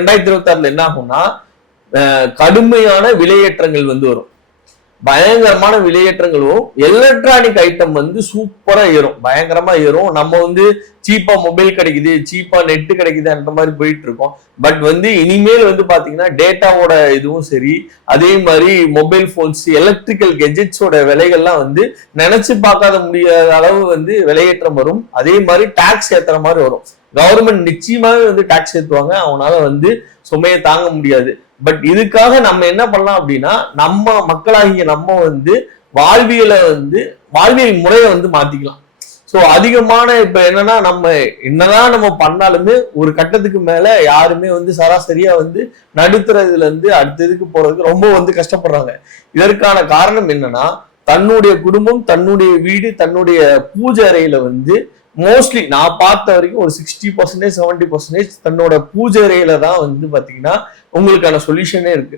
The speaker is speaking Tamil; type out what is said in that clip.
ரெண்டாயிரத்தி இருபத்தி ஆறுல என்ன ஆகும்னா கடுமையான விலையேற்றங்கள் வந்து வரும். பயங்கரமான விலையேற்றங்களும் எலக்ட்ரானிக் ஐட்டம் வந்து சூப்பரா ஏறும். பயங்கரமா ஏறும். நம்ம வந்து சீப்பா மொபைல் கிடைக்குது சீப்பா நெட் கிடைக்குதுன்ற மாதிரி போயிட்டு இருக்கோம் பட் வந்து இனிமேல் வந்து பாத்தீங்கன்னா டேட்டாவோட இதுவும் சரி அதே மாதிரி மொபைல் போன்ஸ் எலக்ட்ரிக்கல் கெஜெட்ஸோட விலைகள்லாம் வந்து நினைச்சு பார்க்காத முடியாத அளவு வந்து விலையேற்றம் வரும். அதே மாதிரி டாக்ஸ் ஏத்துற மாதிரி வரும். கவர்மெண்ட் நிச்சயமாவே வந்து டாக்ஸ் ஏற்றுவாங்க அவனால வந்து சுமையை தாங்க முடியாது. பட் இதுக்காக நம்ம என்ன பண்ணலாம் அப்படின்னா நம்ம மக்களாகிய நம்ம வந்து வாழ்வியலை வந்து வாழ்வியல் முறையை வந்து மாத்திக்கலாம். ஸோ அதிகமான இப்போ என்னன்னா நம்ம என்னதான் நம்ம பண்ணாலுமே ஒரு கட்டத்துக்கு மேலே யாருமே வந்து சராசரியா வந்து நடுத்தர இதுல இருந்து அடுத்த இதுக்கு போறதுக்கு ரொம்ப வந்து கஷ்டப்படுறாங்க. இதற்கான காரணம் என்னன்னா தன்னுடைய குடும்பம் தன்னுடைய வீடு தன்னுடைய பூஜை அறையில வந்து மோஸ்ட்லி நான் பார்த்த வரைக்கும் ஒரு சிக்ஸ்டி பர்சன்டேஜ் செவன்டி பர்சன்டேஜ் தன்னோட பூஜை அறையில தான் வந்து பாத்தீங்கன்னா உங்களுக்கான சொல்யூஷனே இருக்கு.